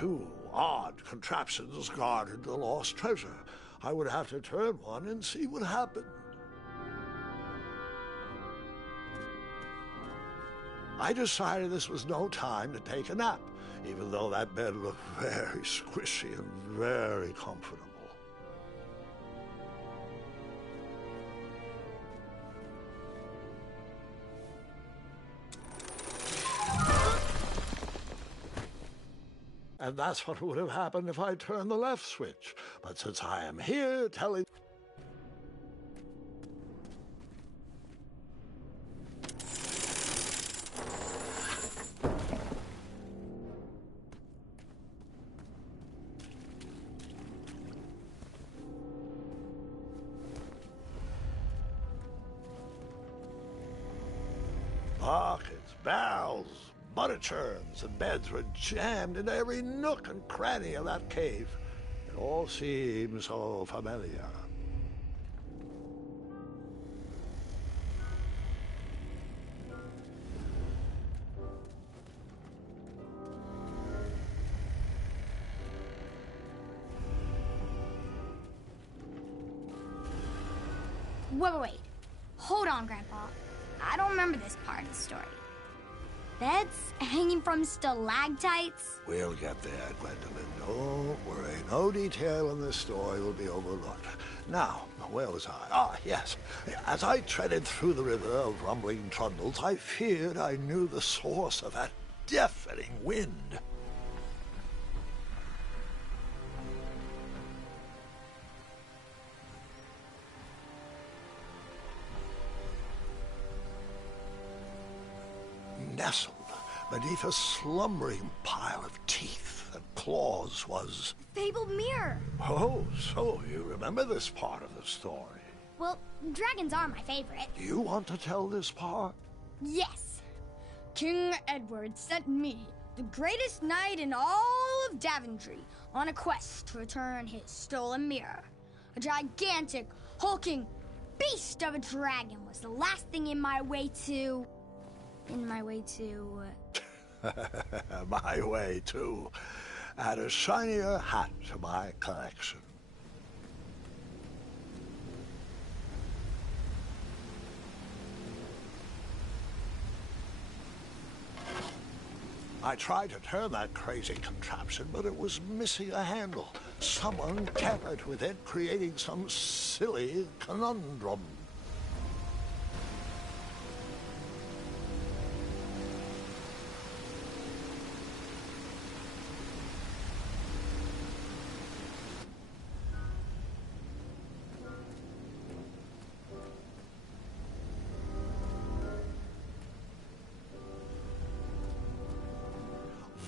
Two odd contraptions guarded the lost treasure. I would have to turn one and see what happened. I decided this was no time to take a nap, even though that bed looked very squishy and very comfortable. And that's what would have happened if I turned the left switch. But since I am here telling... Buckets, barrels, butter churns, and beds were jammed into every nook and cranny of that cave. It all seems so familiar. Wait. Hold on, Grandpa. I don't remember this part of the story. Beds hanging from stalactites? We'll get there, Gwendolyn. Don't worry. No detail in this story will be overlooked. Now, where was I? Ah, yes. As I treaded through the river of rumbling trundles, I feared I knew the source of that deafening wind. Nestled beneath a slumbering pile of teeth and claws was... Fabled mirror. Oh, so you remember this part of the story. Well, dragons are my favorite. You want to tell this part? Yes. King Edward sent me, the greatest knight in all of Daventry, on a quest to return his stolen mirror. A gigantic, hulking beast of a dragon was the last thing in my way to... My way to add a shinier hat to my collection. I tried to turn that crazy contraption, but it was missing a handle. Someone tampered with it, creating some silly conundrum.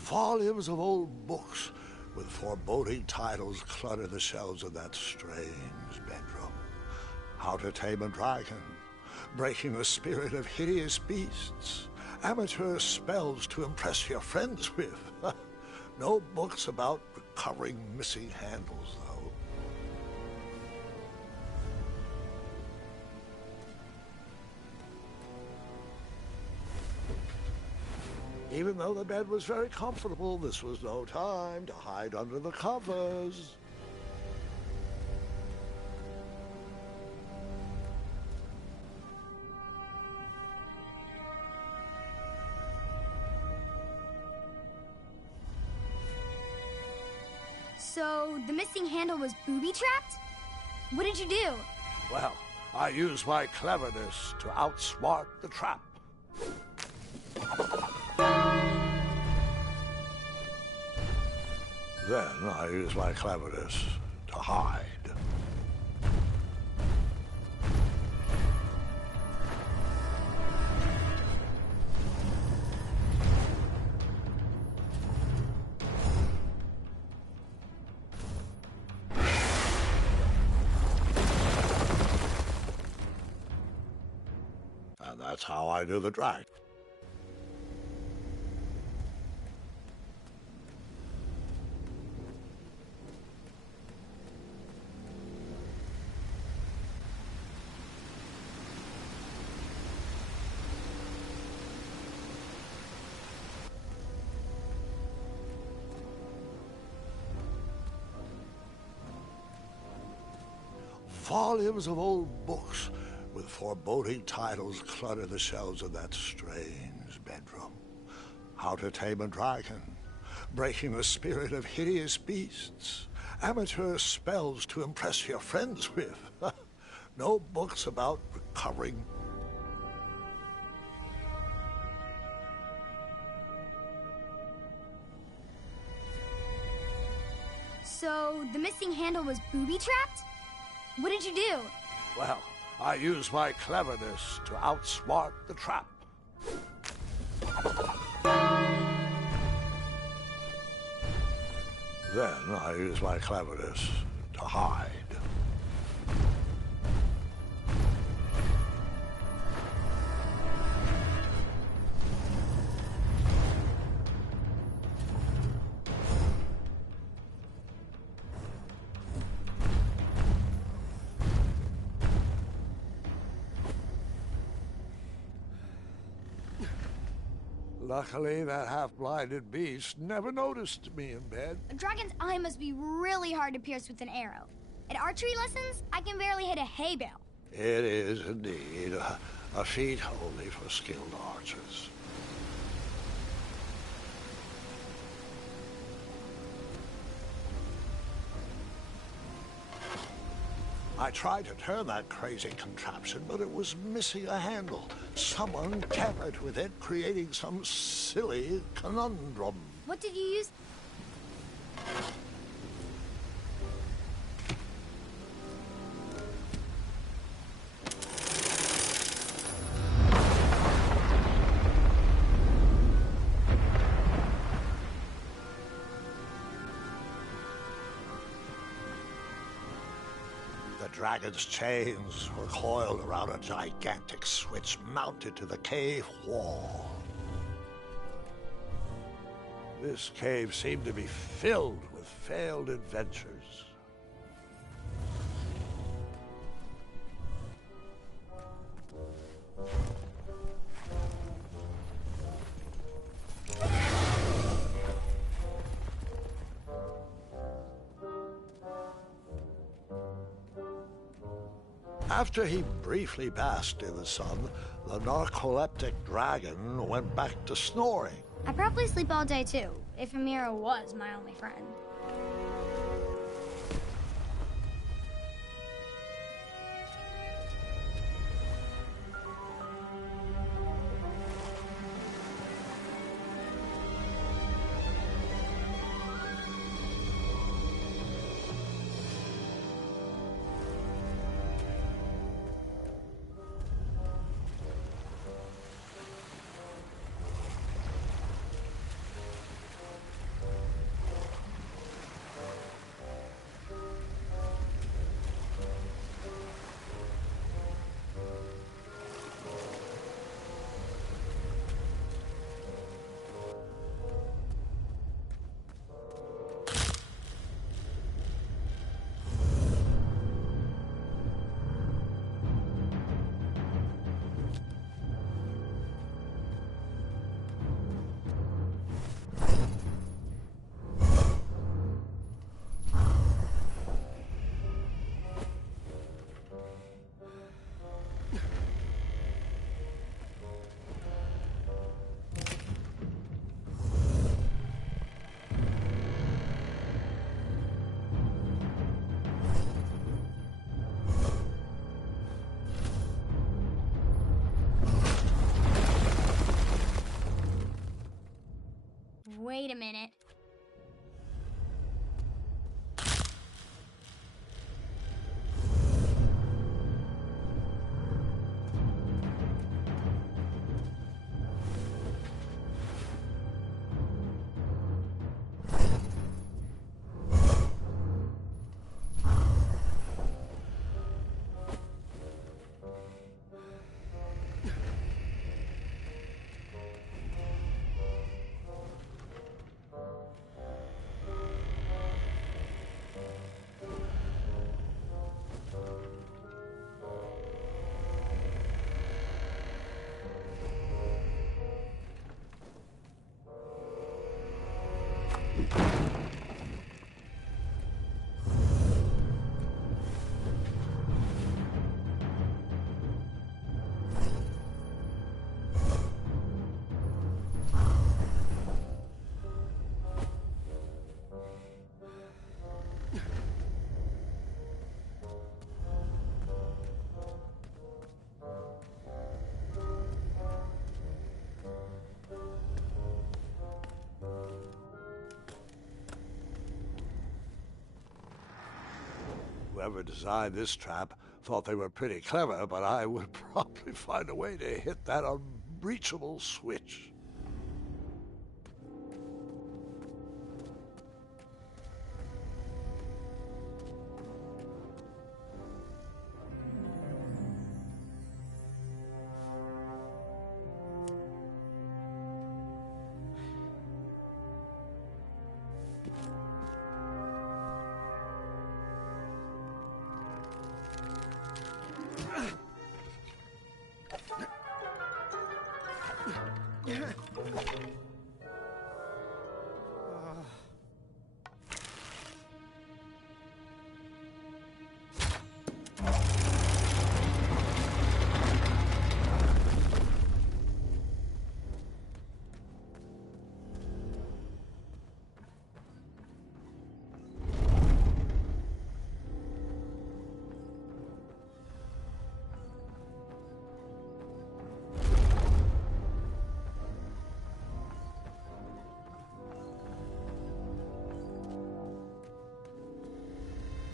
Volumes of old books with foreboding titles clutter the shelves of that strange bedroom. How to Tame a Dragon, Breaking the Spirit of Hideous Beasts, Amateur Spells to Impress Your Friends with. No books about recovering missing handles, though. Even though the bed was very comfortable, this was no time to hide under the covers. So, the missing handle was booby-trapped? What did you do? Well, I used my cleverness to outsmart the trap. Then I used my cleverness to hide. And that's how I knew the dragon. Volumes of old books with foreboding titles clutter the shelves of that strange bedroom. How to Tame a Dragon, Breaking the Spirit of Hideous Beasts, Amateur Spells to Impress Your Friends with. No books about recovering. So, the missing handle was booby-trapped? What did you do? Well, I used my cleverness to outsmart the trap. Then I used my cleverness to hide. Luckily, that half-blinded beast never noticed me in bed. A dragon's eye must be really hard to pierce with an arrow. At archery lessons, I can barely hit a hay bale. It is indeed a feat only for skilled archers. I tried to turn that crazy contraption, but it was missing a handle. Someone tampered with it, creating some silly conundrum. What did you use? The dragon's chains were coiled around a gigantic switch mounted to the cave wall. This cave seemed to be filled with failed adventures. After he briefly basked in the sun, the narcoleptic dragon went back to snoring. I probably sleep all day too, if Amira was my only friend. Wait a minute. whoever designed this trap thought they were pretty clever, but I would probably find a way to hit that unreachable switch.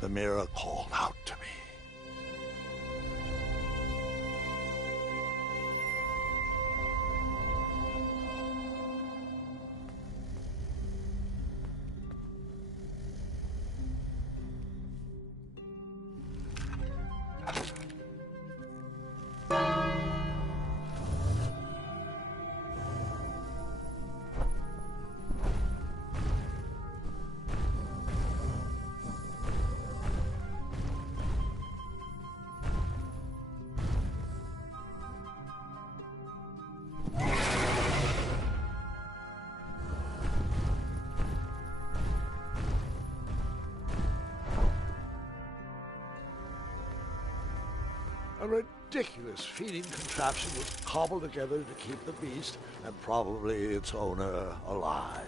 The mirror called out to me. A ridiculous feeding contraption was cobbled together to keep the beast and probably its owner alive.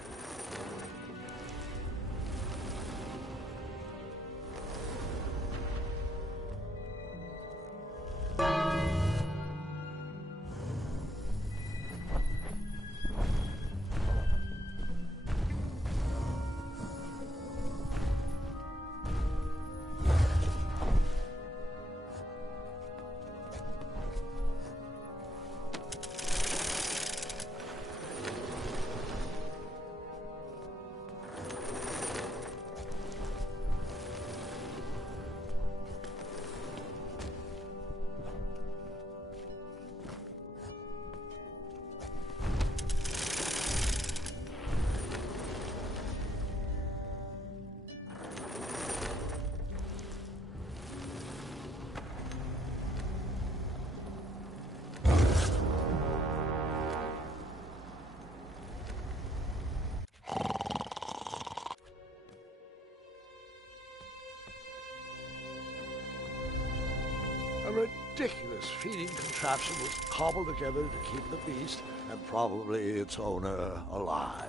A ridiculous feeding contraption was cobbled together to keep the beast and probably its owner alive.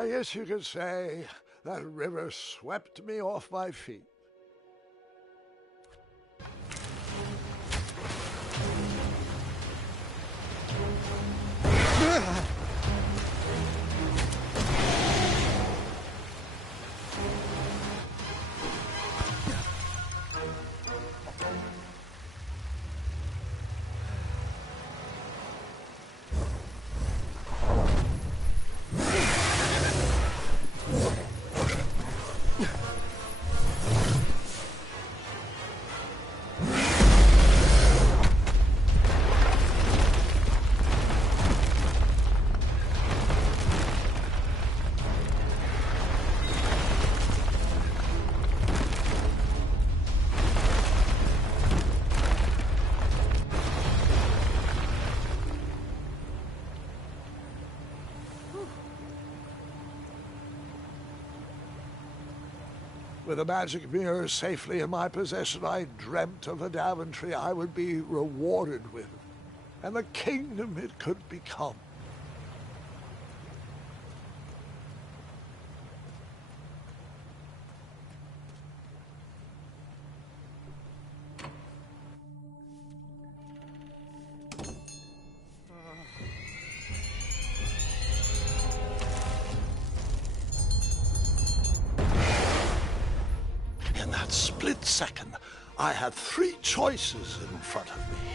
I guess you could say that river swept me off my feet. With the magic mirror safely in my possession, I dreamt of a Daventry I would be rewarded with, and the kingdom it could become. In that split second, I had three choices in front of me.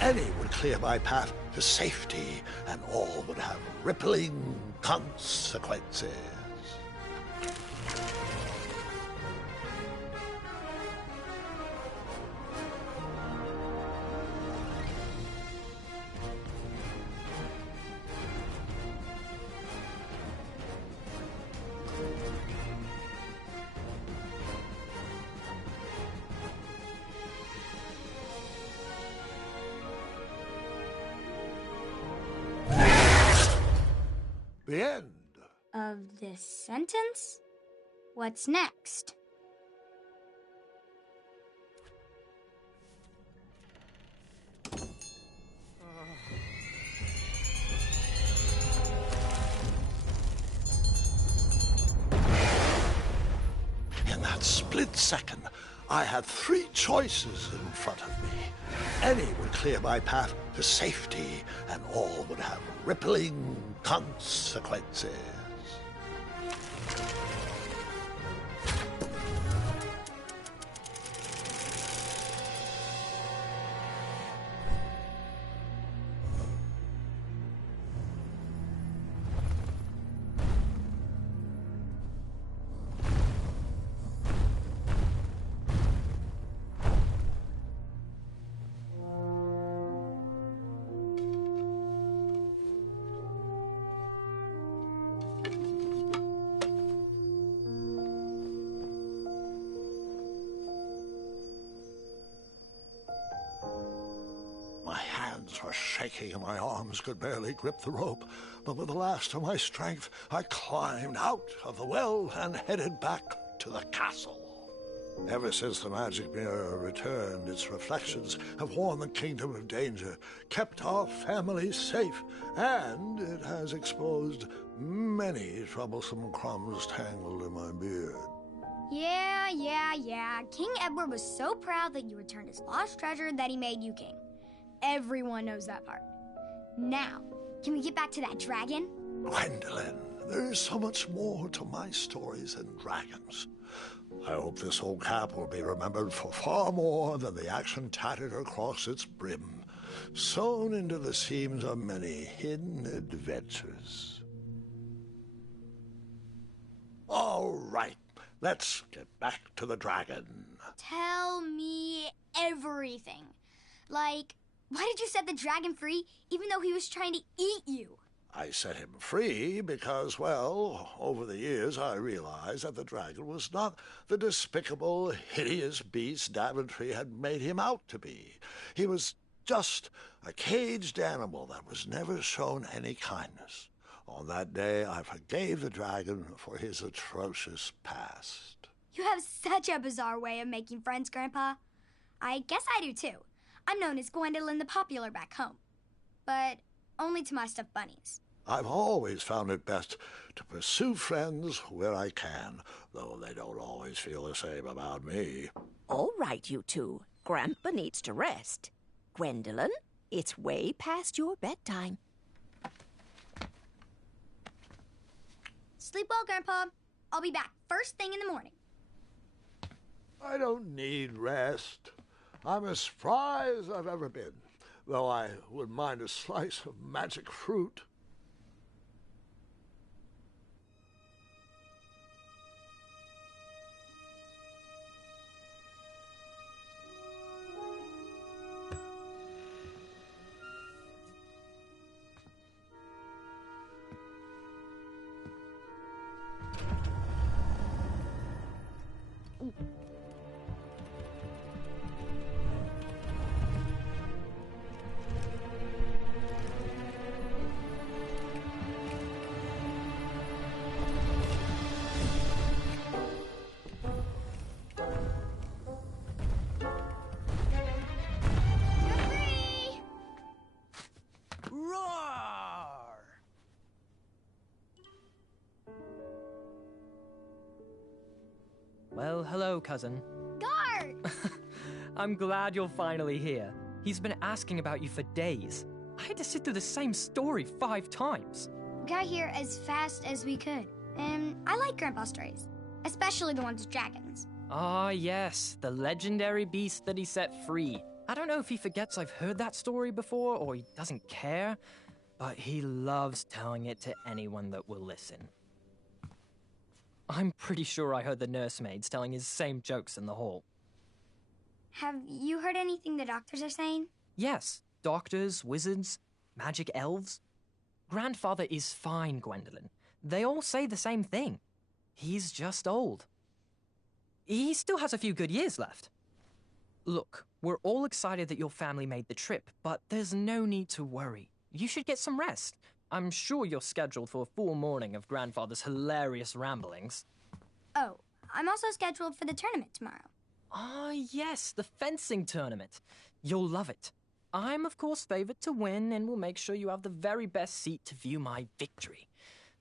Any would clear my path to safety, and all would have rippling consequences. The end. Of this sentence? What's next? In that split second, I had three choices in front of me. Any would clear my path to safety, and all would have rippling consequences. My hands were shaking and my arms could barely grip the rope, but with the last of my strength, I climbed out of the well and headed back to the castle. Ever since the magic mirror returned, its reflections have warned the kingdom of danger, kept our family safe, and it has exposed many troublesome crumbs tangled in my beard. Yeah. King Edward was so proud that you returned his lost treasure that he made you king. Everyone knows that part. Now, can we get back to that dragon? Gwendolyn, there is so much more to my stories than dragons. I hope this old cap will be remembered for far more than the action tattered across its brim, sewn into the seams of many hidden adventures. All right, let's get back to the dragon. Tell me everything. Like, why did you set the dragon free even though he was trying to eat you? I set him free because, well, over the years I realized that the dragon was not the despicable, hideous beast Daventry had made him out to be. He was just a caged animal that was never shown any kindness. On that day, I forgave the dragon for his atrocious past. You have such a bizarre way of making friends, Grandpa. I guess I do, too. I'm known as Gwendolyn the Popular back home. But only to my stuffed bunnies. I've always found it best to pursue friends where I can, though they don't always feel the same about me. All right, you two. Grandpa needs to rest. Gwendolyn, it's way past your bedtime. Sleep well, Grandpa. I'll be back first thing in the morning. I don't need rest. I'm as spry as I've ever been, though I wouldn't mind a slice of magic fruit. Well, hello, cousin. Guard! I'm glad you're finally here. He's been asking about you for days. I had to sit through the same story 5 times. We got here as fast as we could. And I like Grandpa's stories, especially the ones with dragons. Ah, yes, the legendary beast that he set free. I don't know if he forgets I've heard that story before or he doesn't care, but he loves telling it to anyone that will listen. I'm pretty sure I heard the nursemaids telling his same jokes in the hall. Have you heard anything the doctors are saying? Yes, doctors, wizards, magic elves. Grandfather is fine, Gwendolyn. They all say the same thing. He's just old. He still has a few good years left. Look, we're all excited that your family made the trip, but there's no need to worry. You should get some rest. I'm sure you're scheduled for a full morning of Grandfather's hilarious ramblings. Oh, I'm also scheduled for the tournament tomorrow. Ah, yes, the fencing tournament. You'll love it. I'm, of course, favored to win and will make sure you have the very best seat to view my victory.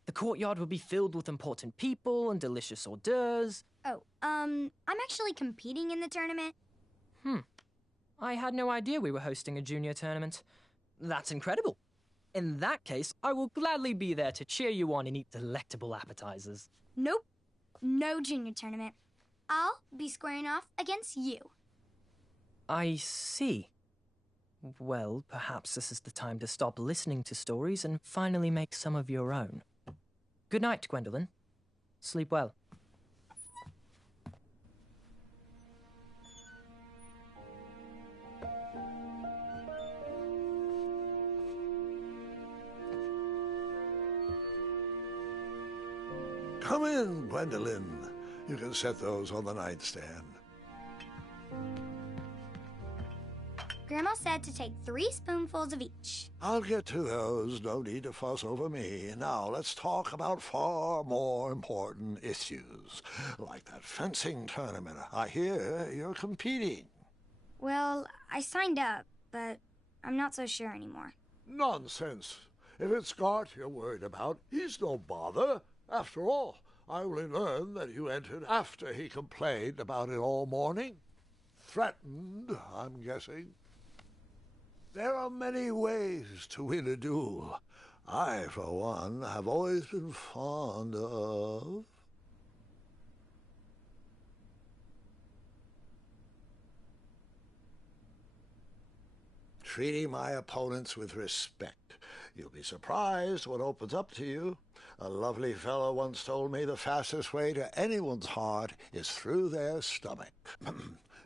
The courtyard will be filled with important people and delicious hors d'oeuvres. Oh, I'm actually competing in the tournament. I had no idea we were hosting a junior tournament. That's incredible. In that case, I will gladly be there to cheer you on and eat delectable appetizers. Nope, no junior tournament. I'll be squaring off against you. I see. Well, perhaps this is the time to stop listening to stories and finally make some of your own. Good night, Gwendolyn. Sleep well. Come in, Gwendolyn. You can set those on the nightstand. Grandma said to take 3 spoonfuls of each. I'll get to those. No need to fuss over me. Now, let's talk about far more important issues, like that fencing tournament. I hear you're competing. Well, I signed up, but I'm not so sure anymore. Nonsense. If it's Scott you're worried about, he's no bother. After all, I only learned that you entered after he complained about it all morning. Threatened, I'm guessing. There are many ways to win a duel. I, for one, have always been fond of... treating my opponents with respect. You'll be surprised what opens up to you. A lovely fellow once told me the fastest way to anyone's heart is through their stomach.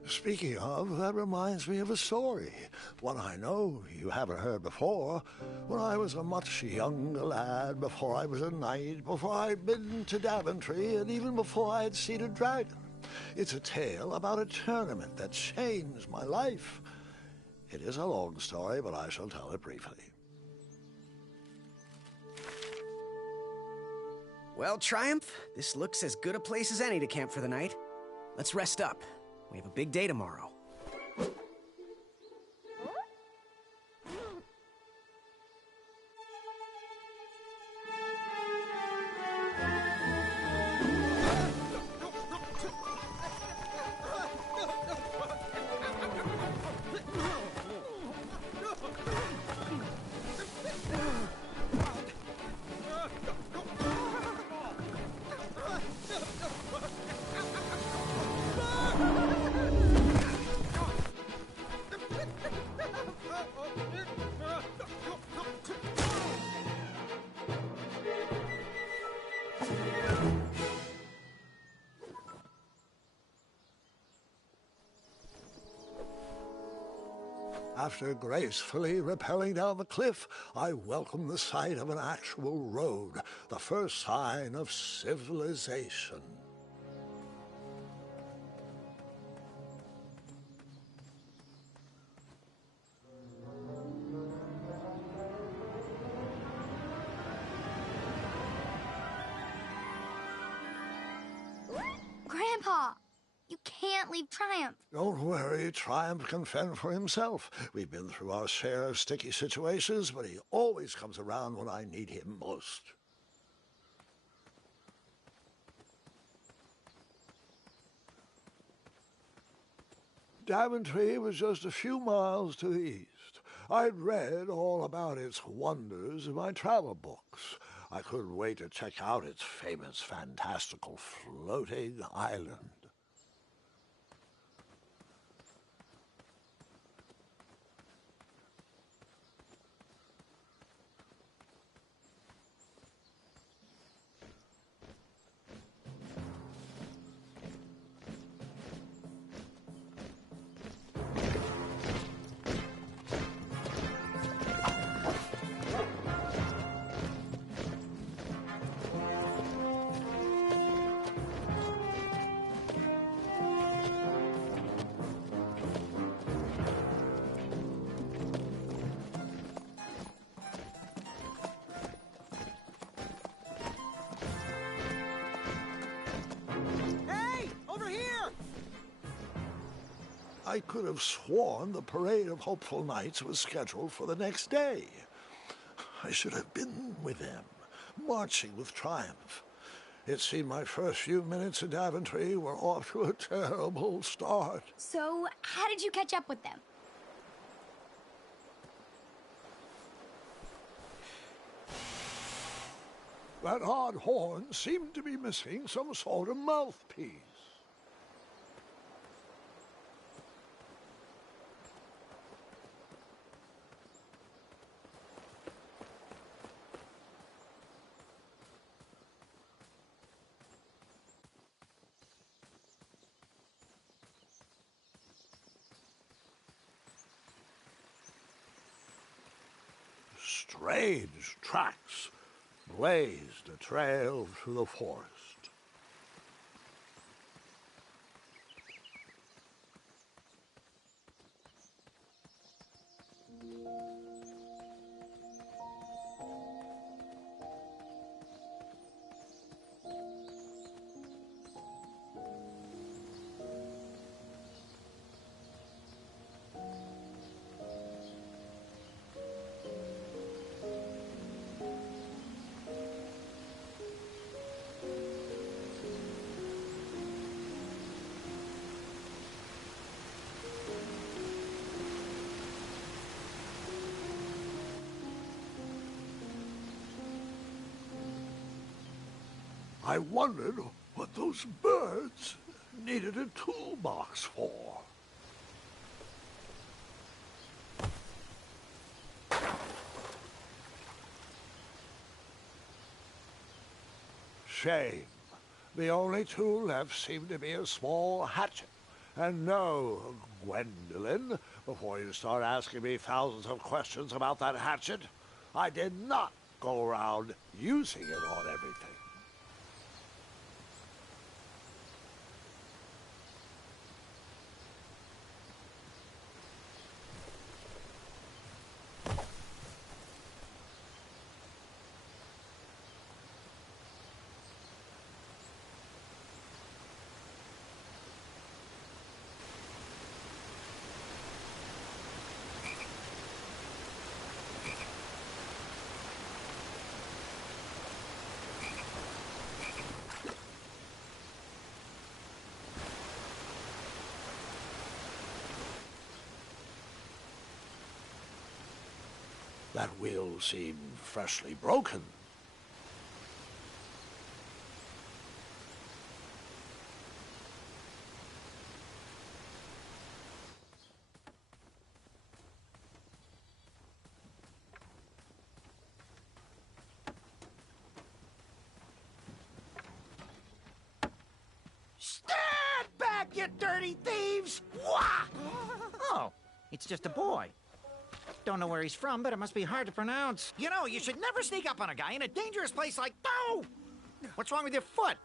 Speaking of, that reminds me of a story, one I know you haven't heard before. When I was a much younger lad, before I was a knight, before I'd been to Daventry, and even before I had seen a dragon. It's a tale about a tournament that changed my life. It is a long story, but I shall tell it briefly. Well, Triumph, this looks as good a place as any to camp for the night. Let's rest up. We have a big day tomorrow. After gracefully rappelling down the cliff, I welcomed the sight of an actual road, the first sign of civilization. Grandpa, you can't leave Triumph. Don't worry, Triumph can fend for himself. We've been through our share of sticky situations, but he always comes around when I need him most. Daventry was just a few miles to the east. I'd read all about its wonders in my travel books. I couldn't wait to check out its famous, fantastical floating island. I could have sworn the Parade of Hopeful Knights was scheduled for the next day. I should have been with them, marching with Triumph. It seemed my first few minutes in Daventry were off to a terrible start. So, how did you catch up with them? That odd horn seemed to be missing some sort of mouthpiece. Strange tracks blazed a trail through the forest. I wondered what those birds needed a toolbox for. Shame. The only tool left seemed to be a small hatchet. And no, Gwendolyn, before you start asking me thousands of questions about that hatchet, I did not go around using it on everything. That wheel seemed freshly broken. Stand back, you dirty thieves! Wah! Oh, it's just a boy. Don't know where he's from, but it must be hard to pronounce. You know, you should never sneak up on a guy in a dangerous place like... No! What's wrong with your foot?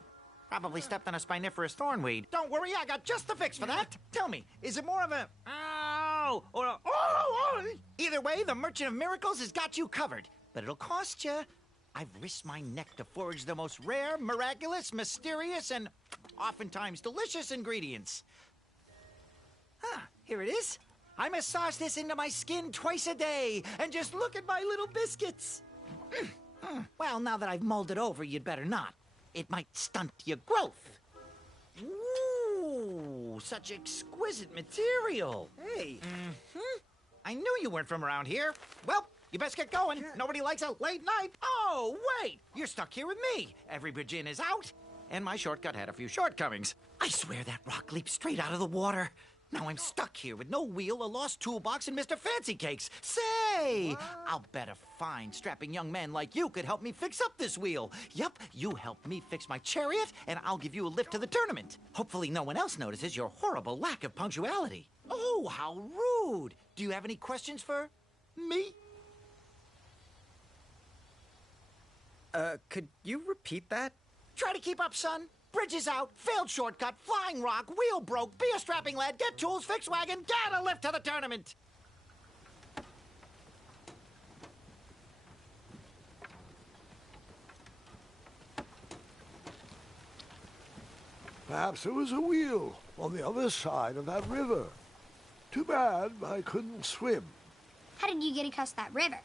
Probably stepped on a spiniferous thornweed. Don't worry, I got just the fix for that. Tell me, is it more of a... Ow! Or a... Oh! Either way, the Merchant of Miracles has got you covered. But it'll cost you. I've risked my neck to forage the most rare, miraculous, mysterious, and oftentimes delicious ingredients. Here it is. I massage this into my skin twice a day, and just look at my little biscuits. Well, now that I've mulled it over, you'd better not. It might stunt your growth. Ooh, such exquisite material. Hey. I knew you weren't from around here. Well, you best get going. Nobody likes a late night. Oh, wait, you're stuck here with me. Every bridge in is out, and my shortcut had a few shortcomings. I swear that rock leaped straight out of the water. Now I'm stuck here with no wheel, a lost toolbox, and Mr. Fancy Cakes. Say, I'll bet a fine, strapping young man like you could help me fix up this wheel. Yep, you help me fix my chariot, and I'll give you a lift to the tournament. Hopefully no one else notices your horrible lack of punctuality. Oh, how rude. Do you have any questions for me? Could you repeat that? Try to keep up, son. Bridge is out, failed shortcut, flying rock, wheel broke, be a strapping lad, get tools, fix wagon, get a lift to the tournament. Perhaps there was a wheel on the other side of that river. Too bad I couldn't swim. How did you get across that river?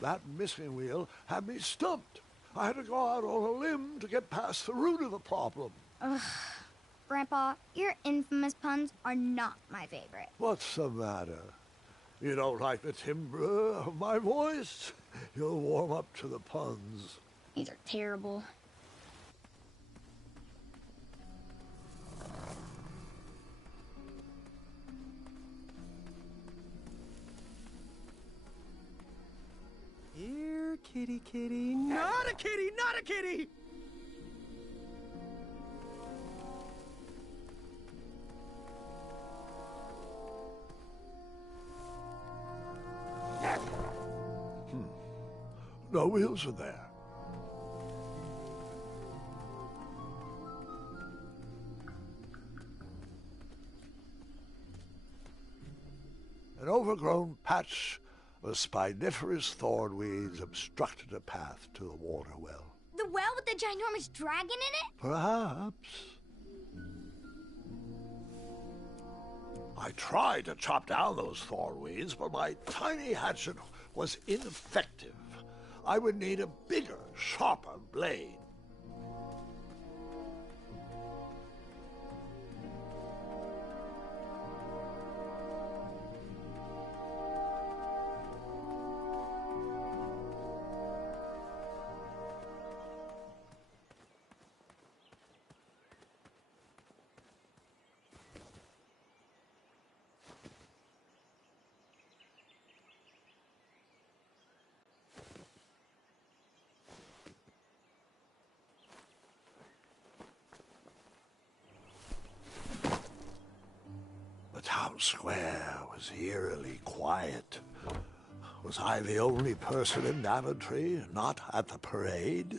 That missing wheel had me stumped. I had to go out on a limb to get past the root of the problem. Ugh. Grandpa, your infamous puns are not my favorite. What's the matter? You don't like the timbre of my voice? You'll warm up to the puns. These are terrible. Here, kitty, kitty. Not a kitty, not a kitty! No wheels in there. An overgrown patch of spiniferous thornweeds obstructed a path to the water well. The well with the ginormous dragon in it? Perhaps. I tried to chop down those thornweeds, but my tiny hatchet was ineffective. I would need a bigger, sharper blade. The town square was eerily quiet. Was I the only person in Daventry not at the parade?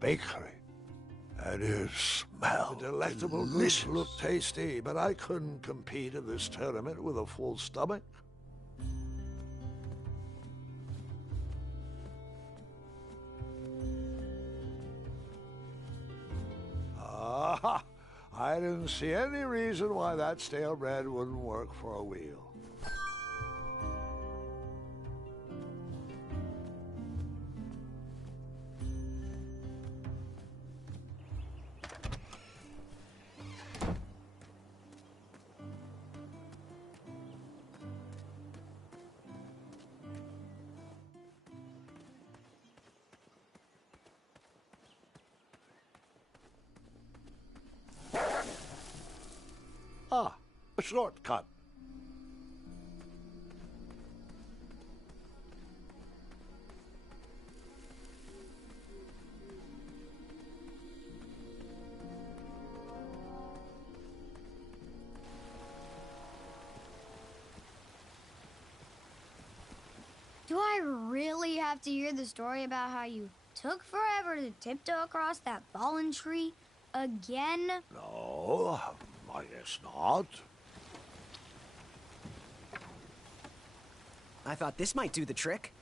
Bakery. And it smelled. The delectable goods looked tasty, but I couldn't compete in this tournament with a full stomach. Ah, I didn't see any reason why that stale bread wouldn't work for a wheel. A shortcut. Do I really have to hear the story about how you took forever to tiptoe across that fallen tree again? No, I guess not. I thought this might do the trick.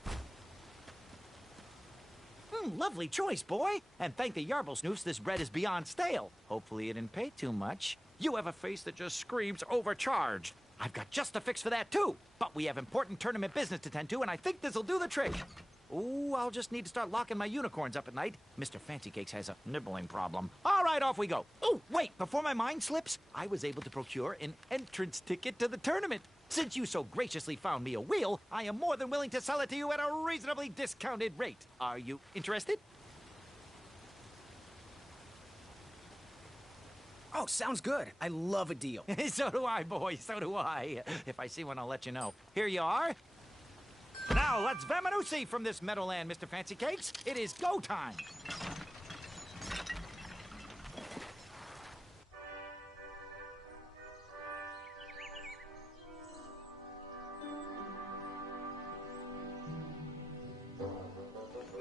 Lovely choice, boy. And thank the Yarblesnoofs, this bread is beyond stale. Hopefully it didn't pay too much. You have a face that just screams overcharged. I've got just a fix for that, too. But we have important tournament business to tend to, and I think this'll do the trick. Ooh, I'll just need to start locking my unicorns up at night. Mr. Fancy Cakes has a nibbling problem. All right, off we go. Oh, wait, before my mind slips, I was able to procure an entrance ticket to the tournament. Since you so graciously found me a wheel, I am more than willing to sell it to you at a reasonably discounted rate. Are you interested? Oh, sounds good. I love a deal. So do I, boy, so do I. If I see one, I'll let you know. Here you are. Now, let's Vamanusi from this Meadowland, Mr. Fancy Cakes. It is go time.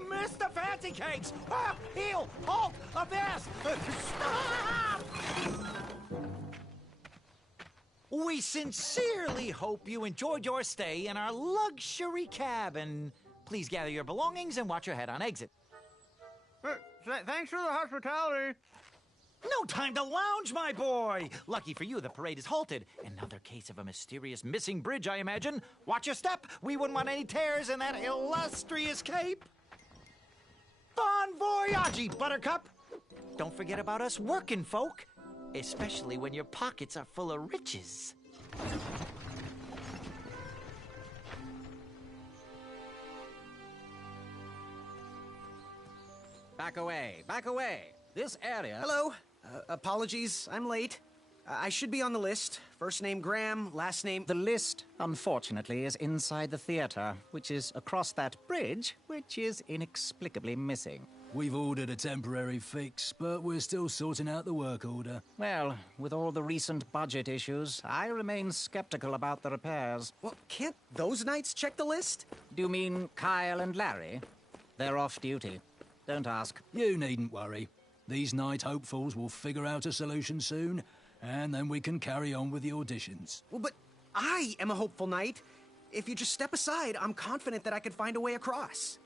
Mr. Fancy Cakes! Ah, heel! Halt! Avast! Stop! We sincerely hope you enjoyed your stay in our luxury cabin. Please gather your belongings and watch your head on exit. Thanks for the hospitality. No time to lounge, my boy! Lucky for you, the parade is halted. Another case of a mysterious missing bridge, I imagine. Watch your step. We wouldn't want any tears in that illustrious cape. Bon voyage, Buttercup! Don't forget about us working folk, especially when your pockets are full of riches. Back away, back away. This area... Hello. Apologies, I'm late. I should be on the list. First name Graham, last name... The list, unfortunately, is inside the theater, which is across that bridge, which is inexplicably missing. We've ordered a temporary fix, but we're still sorting out the work order. Well, with all the recent budget issues, I remain skeptical about the repairs. Well, can't those knights check the list? Do you mean Kyle and Larry? They're off duty. Don't ask. You needn't worry. These night hopefuls will figure out a solution soon, and then we can carry on with the auditions. Well, but I am a hopeful knight. If you just step aside, I'm confident that I could find a way across.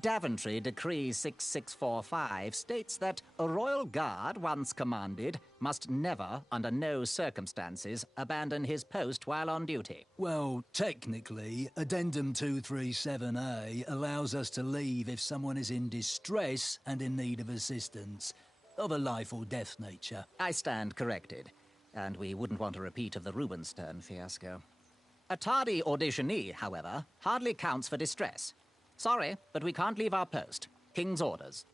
Daventry Decree 6645 states that a royal guard once commanded must never, under no circumstances, abandon his post while on duty. Well, technically, Addendum 237A allows us to leave if someone is in distress and in need of assistance, of a life or death nature. I stand corrected, and we wouldn't want a repeat of the Rubenstern fiasco. A tardy auditionee, however, hardly counts for distress. Sorry, but we can't leave our post. King's orders.